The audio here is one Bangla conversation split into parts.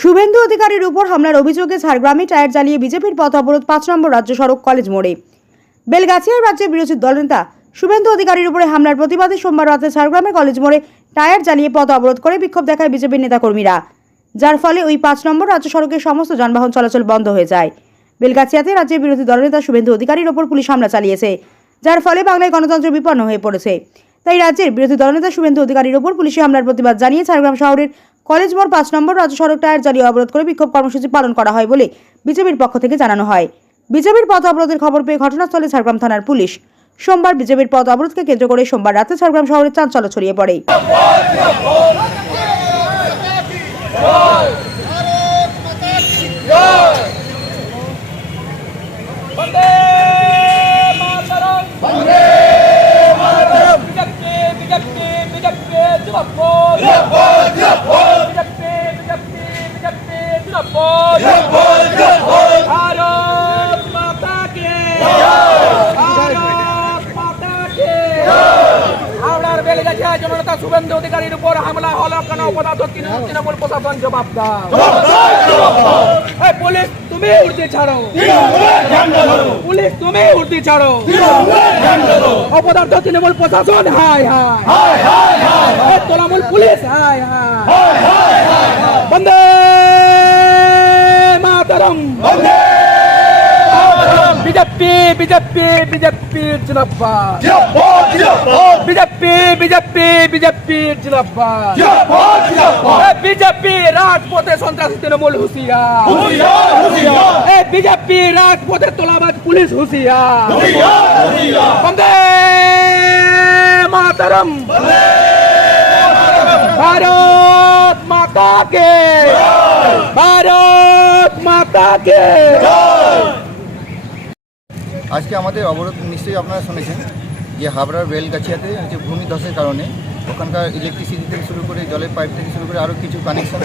শুভেন্দু অধিকারীর উপর হামলার অভিযোগে ঝাড়গ্রামে টায়ার জ্বালিয়ে বিজেপির পথ অবরোধ পাঁচ নম্বর রাজ্য সড়ক কলেজ মোড়ে। বেলগাছিয়ার রাজ্যের বিরোধী দলনেতা শুভেন্দু অধিকারীর উপরে হামলার প্রতিবাদে সোমবার রাতে ঝাড়গ্রামের কলেজ মোড়ে টায়ার জ্বালিয়ে পথ অবরোধ করে বিক্ষোভ দেখায় বিজেপির নেতাকর্মীরা। যার ফলে ওই পাঁচ নম্বর রাজ্য সড়কের সমস্ত যানবাহন চলাচল বন্ধ হয়ে যায়। বেলগাছিয়াতে রাজ্যের বিরোধী দলনেতা শুভেন্দু অধিকারীর ওপর পুলিশ হামলা চালিয়েছে, যার ফলে বাংলায় গণতন্ত্র বিপন্ন হয়ে পড়েছে। তাই রাজ্যের বিরোধী দলনেতা শুভেন্দু অধিকারীর ওপর পুলিশি হামলার প্রতিবাদ জানিয়ে ঝাড়গ্রাম শহরের কলেজ মোড় পাঁচ নম্বর রাজ্য সড়ক টায়ার জ্বালিয়ে অবরোধ করে বিক্ষোভ কর্মসূচি পালন করা হয় বলে বিজেপির পক্ষ থেকে জানানো হয়। বিজেপির পথ অবরোধের খবর পেয়ে ঘটনাস্থলে ঝাড়গ্রাম থানার পুলিশ। সোমবার বিজেপির পথ অবরোধকে কেন্দ্র করে সোমবার রাতে ঝাড়গ্রাম শহরে চাঞ্চল্য ছড়িয়ে পড়ে। হাওড়ার বেলগাছিয়া জনতা শুভেন্দু অধিকারীর উপর হামলা, হলো, কেন পদার্থ তৃণমূল প্রশাসন জবাব দাও। পুলিশ, তুমি উর্দি ছাড়ো। পুলিশ, তুমি উর্দি ছাড়ো। অপদার্থ তৃণমূল প্রশাসন হাই high Trinamool police Bande Mataram. BJP BJP BJP জিন্দাবাদ। বিজেপি বিজেপি বিজেপি জিন্দাবাদ। বিজেপি রাজপথে সন্ত্রাসী তৃণমূল হুঁশিয়ার। বিজেপি রাজপথে তোলাবাজ পুলিশ হুঁশিয়ার। বন্দে মাতরম। ভারত মাতা কে ভারত মাতা কে আজকে আমাদের অবরোধ নিশ্চয়ই আপনারা শুনেছেন যে হাবড়ার রেলগাছিয়াতে হচ্ছে ভূমিধসের কারণে ওখানকার ইলেকট্রিসিটি থেকে শুরু করে জলের পাইপ থেকে শুরু করে আরও কিছু কানেকশন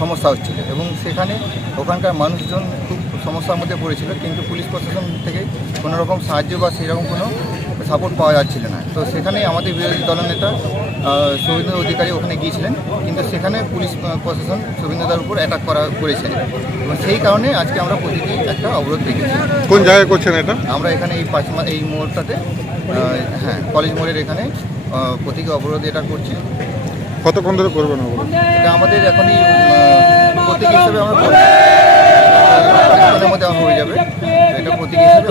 সমস্যা হচ্ছিল। এবং সেখানে ওখানকার মানুষজন খুব সমস্যার মধ্যে পড়েছিল, কিন্তু পুলিশ প্রশাসন থেকে কোনোরকম সাহায্য বা সেরকম কোনো সাপোর্ট পাওয়া যাচ্ছিল না। তো সেখানে আমাদের বিরোধী দলনেতা শুভেন্দু অধিকারী ওখানে গিয়েছিলেন। কিন্তু সেখানে পুলিশ প্রশাসন শুভেন্দুদার উপর অ্যাটাক করা করেছেন এবং সেই কারণে আজকে আমরা প্রতিটি একটা অবরোধ দেখেছি। কোন জায়গায় করছেন এটা? আমরা এখানে এই পাঁচ মা- এই মোড়টাতে হ্যাঁ কলেজ মোড়ের এখানে প্রতীকী অবরোধ এটা করছি। কতক্ষণ ধরে করবেন এটা আমাদের এখনই প্রতীক হিসেবে আমরা মধ্যে হয়ে যাবে। এটা প্রতীক হিসেবে